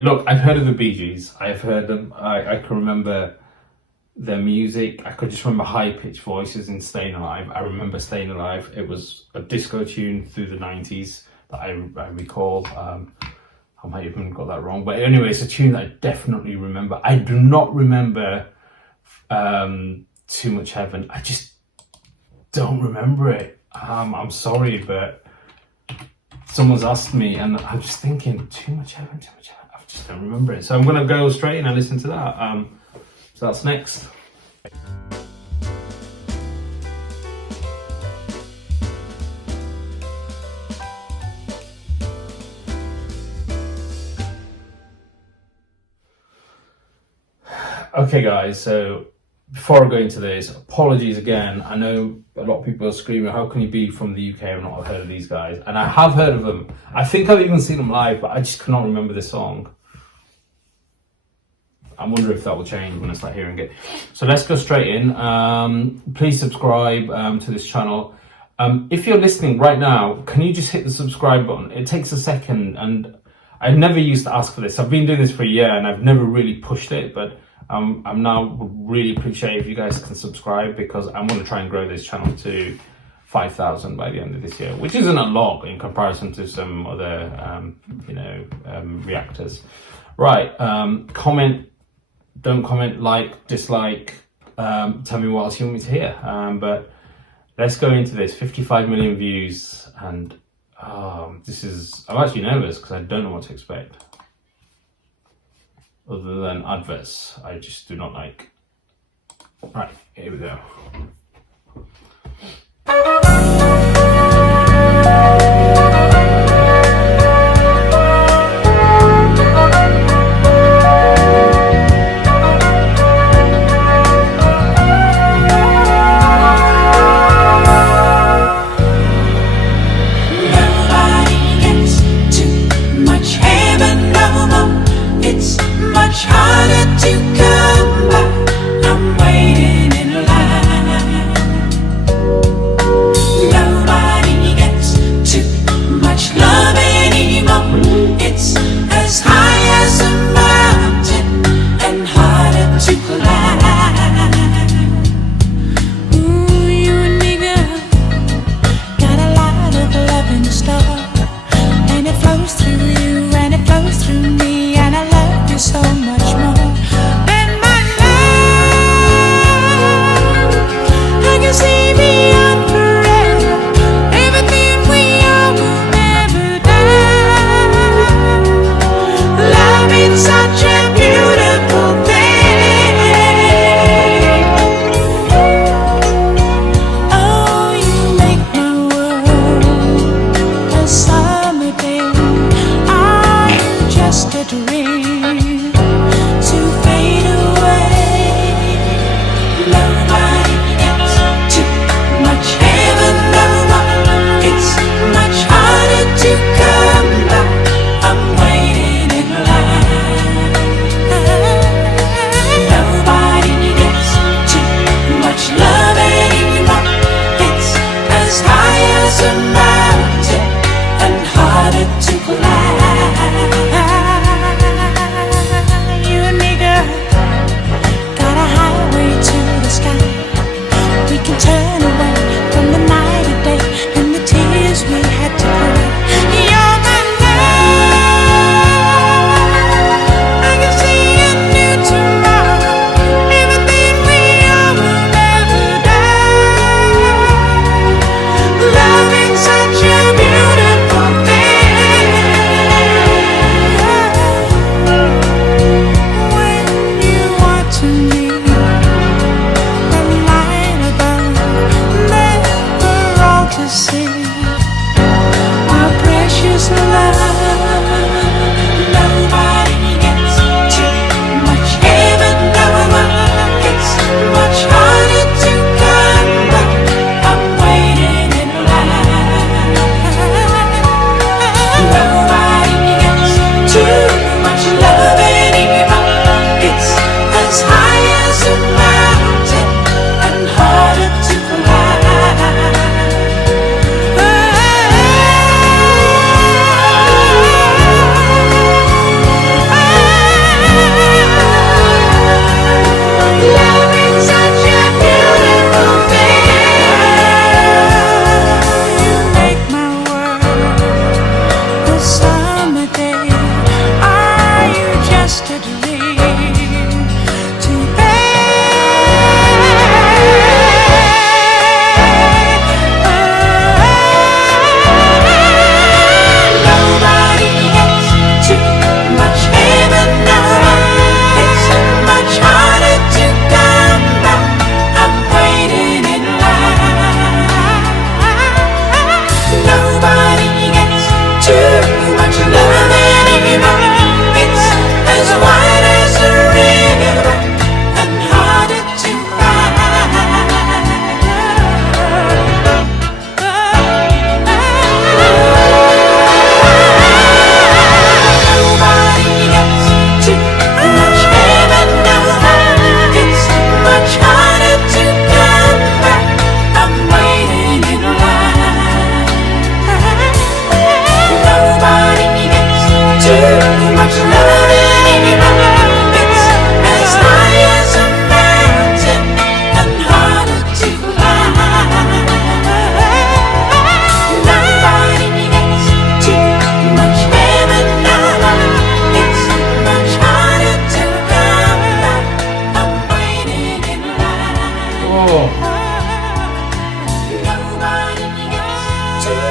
Look, I've heard of the Bee Gees. I've heard them. I can remember their music. I could just remember high-pitched voices in Staying Alive. I remember Staying Alive. It was a disco tune through the 90s that I recall. I might even got that wrong. But anyway, it's a tune that I definitely remember. I do not remember Too Much Heaven. I just don't remember it. I'm sorry, but someone's asked me and I'm just thinking, Too Much Heaven, Too Much Heaven. I just don't remember it. So I'm going to go straight in and listen to that. So that's next. Okay guys, so before I go into this, apologies again. I know a lot of people are screaming, how can you be from the UK and not have heard of these guys? And I have heard of them. I think I've even seen them live, but I just cannot remember this song. I wonder if that will change when I start hearing it. So let's go straight in. Please subscribe to this channel. If you're listening right now, can you just hit the subscribe button? It takes a second, and I never used to ask for this. I've been doing this for a year and I've never really pushed it, but I'm now really appreciate if you guys can subscribe, because I'm going to try and grow this channel to 5,000 by the end of this year, which isn't a lot in comparison to some other, reactors. Right, comment, don't comment, like, dislike, tell me what else you want me to hear. But let's go into this. 55 million views, and I'm actually nervous because I don't know what to expect. Other than adverts, I just do not like. Right, here we go. Much harder to come by. I'm waiting in line. Nobody gets too much love anymore. It's as high as a mountain and harder to climb. Ooh, you and me, girl, got a lot of love in store, and it flows through you and it flows through me, and I love you so much more than my love. I can see beyond forever. Everything we are will never die. Love is such a beautiful thing. Oh, you make my world a summer day. Are you just a dream to fade away? Nobody gets too much heaven, no. It's much harder to come by. I'm waiting in line. to dream, too bad. Nobody gets too much heaven now. It's much harder to come back. I'm waiting in line. Nobody gets too much love anymore. It's as wide as a river and harder to Nobody gets too much heaven now. It's much harder to come back. I'm waiting in line. Nobody gets too much love anymore. It's as high as a mountain and harder to climb. Nobody gets too much heaven now. It's much harder to come back. I'm waiting in line. Oh, Nobody gets too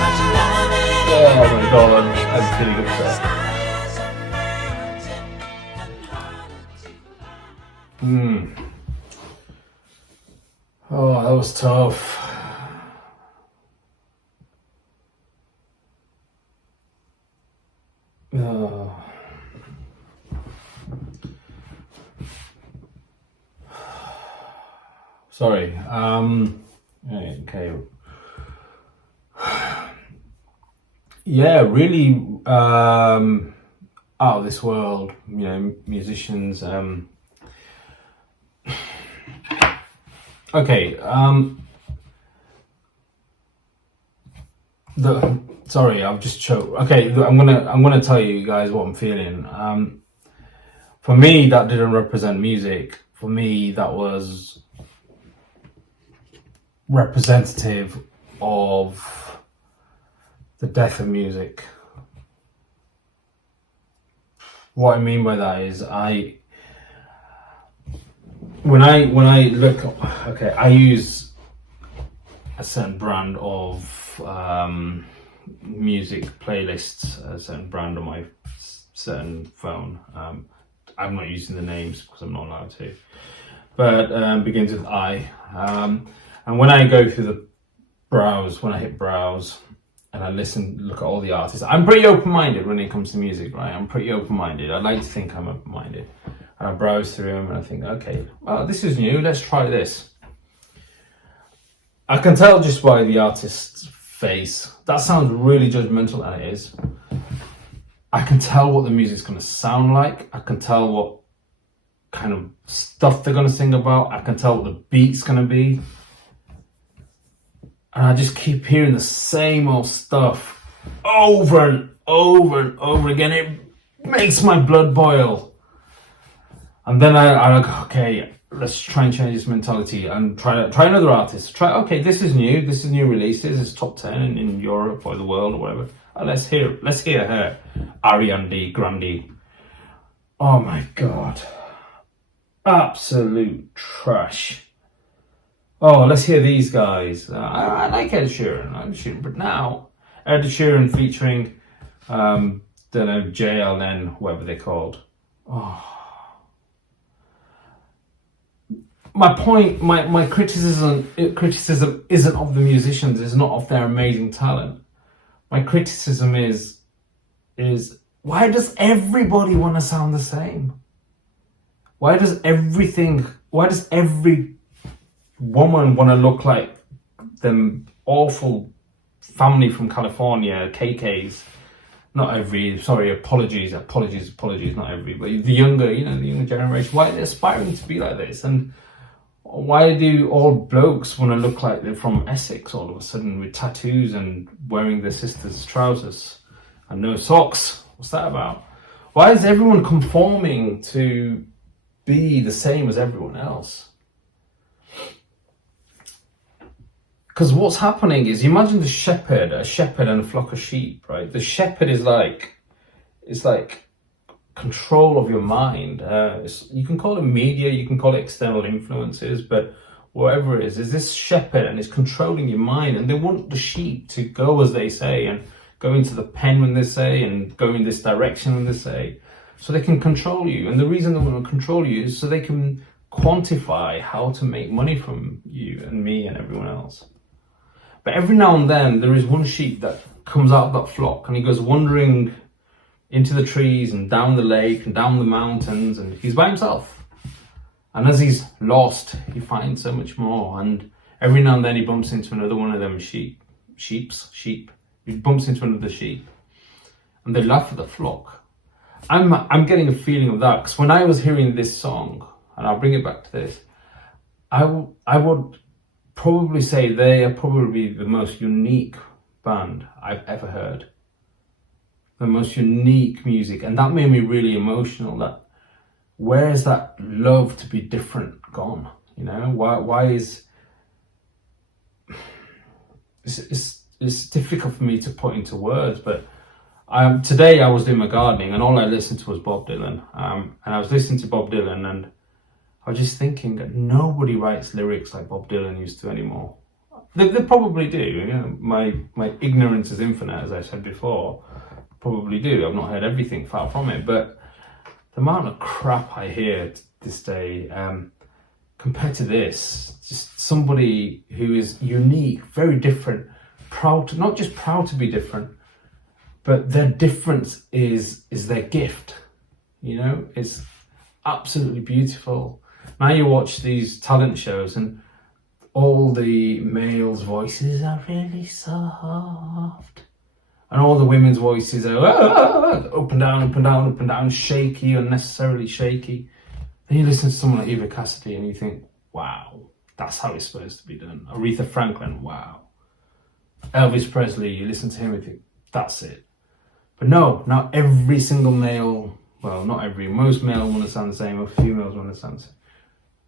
much love oh anymore. my god, I'm feeling upset. Oh, that was tough. Oh. Sorry. Okay. Yeah, really out of this world, musicians. Okay, sorry, I've just choked. Okay, I'm gonna tell you guys what I'm feeling. For me, that didn't represent music. For me, that was representative of the death of music. What I mean by that is when I look, okay, I use a certain brand of music playlists, a certain brand on my certain phone. I'm not using the names because I'm not allowed to, but begins with I. And when I go through the browse, when I hit browse and I look at all the artists, I'm pretty open-minded when it comes to music, right? I'm pretty open-minded. I like to think I'm open-minded. And I browse through them and I think, okay, well, this is new, let's try this. I can tell just by the artist's face. That sounds really judgmental, and it is. I can tell what the music's going to sound like. I can tell what kind of stuff they're going to sing about. I can tell what the beat's going to be. And I just keep hearing the same old stuff over and over and over again. It makes my blood boil. And then I like, okay, let's try and change this mentality and try another artist. Okay, this is new release. This is top 10 in Europe or the world or whatever. Let's hear her, Ariana Grande. Oh my god, absolute trash. Oh, let's hear these guys. I like Ed Sheeran, but now Ed Sheeran featuring, don't know, JLN, whoever they're called. Oh. My point, my criticism isn't of the musicians, it's not of their amazing talent. My criticism is why does everybody want to sound the same? Why does every woman want to look like them awful family from California, KKs? Not every, sorry, apologies, not every, but the younger generation, why are they aspiring to be like this? And why do all blokes want to look like they're from Essex all of a sudden with tattoos and wearing their sister's trousers and no socks? What's that about? Why is everyone conforming to be the same as everyone else? Because what's happening is, you imagine a shepherd and a flock of sheep, right? The shepherd is like control of your mind. You can call it media, you can call it external influences, but whatever it is this shepherd and it's controlling your mind, and they want the sheep to go as they say and go into the pen when they say and go in this direction when they say, so they can control you. And the reason they want to control you is so they can quantify how to make money from you and me and everyone else. But every now and then there is one sheep that comes out of that flock and he goes wandering into the trees and down the lake and down the mountains, and he's by himself. And as he's lost, he finds so much more. And every now and then he bumps into another one of them sheep. He bumps into another sheep, and they laugh at the flock. I'm getting a feeling of that, because when I was hearing this song, and I'll bring it back to this, I would probably say they are probably the most unique band I've ever heard. The most unique music, and that made me really emotional. That where is that love to be different gone? You know, why is it's difficult for me to put into words, but today I was doing my gardening and all I listened to was Bob Dylan, and I was listening to Bob Dylan and I was just thinking that nobody writes lyrics like Bob Dylan used to anymore. They probably do. You know, my ignorance is infinite, as I said before. Probably do. I've not heard everything, far from it, but the amount of crap I hear this day compared to this, just somebody who is unique, very different, not just proud to be different, but their difference is their gift. You know, it's absolutely beautiful. Now you watch these talent shows and all the males' voices are really soft. And all the women's voices are up and down, up and down, up and down, shaky, unnecessarily shaky. Then you listen to someone like Eva Cassidy and you think, wow, that's how it's supposed to be done. Aretha Franklin, wow. Elvis Presley, you listen to him and you think, that's it. But no, now every single male, well, not every, most males want to sound the same, or females want to sound the same.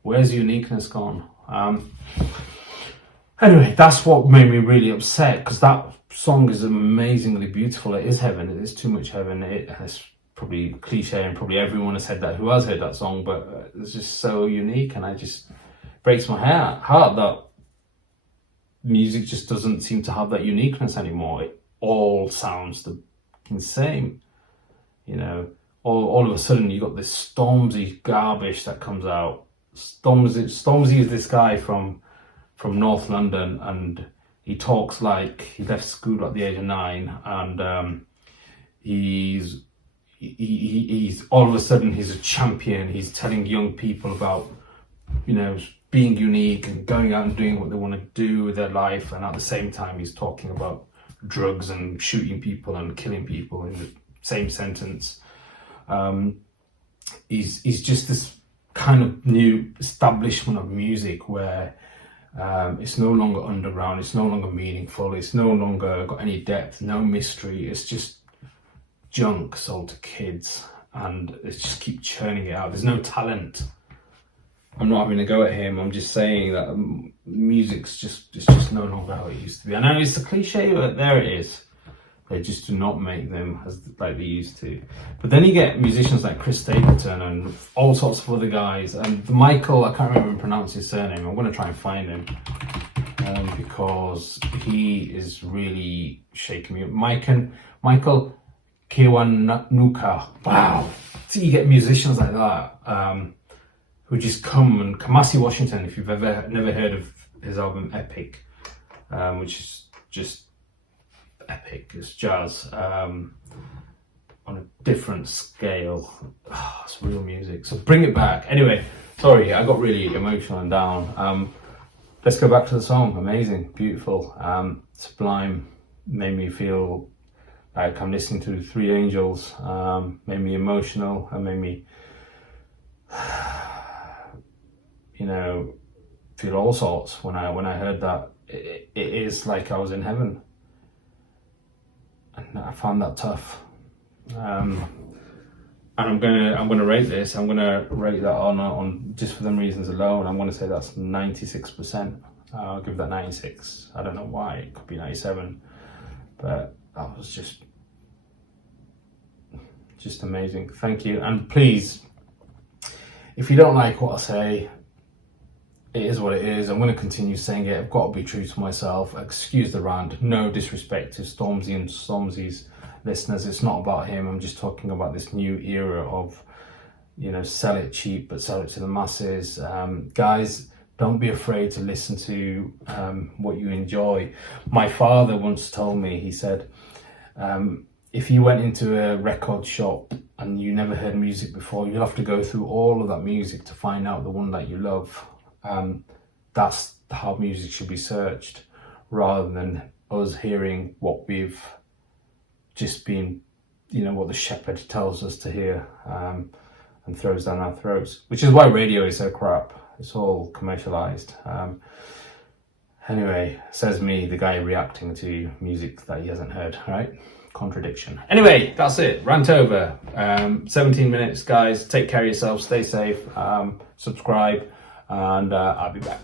Where's the uniqueness gone? Anyway, that's what made me really upset, because that song is amazingly beautiful. It is heaven. It is too much heaven. It's probably cliche, and probably everyone has said that who has heard that song, but it's just so unique, and breaks my heart that music just doesn't seem to have that uniqueness anymore. It all sounds the same. You know, all of a sudden you got this Stormzy garbage that comes out. Stormzy is this guy from North London, and he talks like he left school at the age of 9, and he's all of a sudden he's a champion. He's telling young people about, you know, being unique and going out and doing what they want to do with their life, and at the same time he's talking about drugs and shooting people and killing people in the same sentence. He's just this kind of new establishment of music where it's no longer underground, it's no longer meaningful, it's no longer got any depth, no mystery. It's just junk sold to kids, and it's just keep churning it out. There's no talent. I'm not having a go at him. I'm just saying that music's just no longer how it used to be. I know it's a cliche, but there it is. They just do not make them as like they used to. But then you get musicians like Chris Stapleton and all sorts of other guys. And Michael, I can't remember pronounce his surname. I'm going to try and find him because he is really shaking me up. Michael Kiwanuka. Wow. So you get musicians like that who just come, and Kamasi Washington, if you've never heard of his album Epic, which is just epic. It's jazz on a different scale. It's real music. So bring it back. Anyway, sorry, I got really emotional and down. Let's go back to the song. Amazing, beautiful, sublime. Made me feel like I'm listening to Three Angels. Made me emotional and made me, you know, feel all sorts when I heard that. It is like I was in heaven. And I found that tough, and I'm gonna rate this. I'm gonna rate that on just for them reasons alone. I'm gonna say that's 96%. I'll give that 96. I don't know why. It could be 97, but that was just Just amazing. Thank you. And please, if you don't like what I say, it is what it is. I'm going to continue saying it. I've got to be true to myself. Excuse the rant. No disrespect to Stormzy and Stormzy's listeners. It's not about him. I'm just talking about this new era of, sell it cheap, but sell it to the masses. Guys, don't be afraid to listen to what you enjoy. My father once told me, he said, if you went into a record shop and you never heard music before, you'll have to go through all of that music to find out the one that you love. That's how music should be searched, rather than us hearing what we've just been, what the shepherd tells us to hear and throws down our throats, which is why radio is so crap. It's all commercialized. Anyway, says me, the guy reacting to music that he hasn't heard, right? Contradiction. Anyway, that's it. Rant over. 17 minutes, guys. Take care of yourselves. Stay safe. Subscribe. And I'll be back.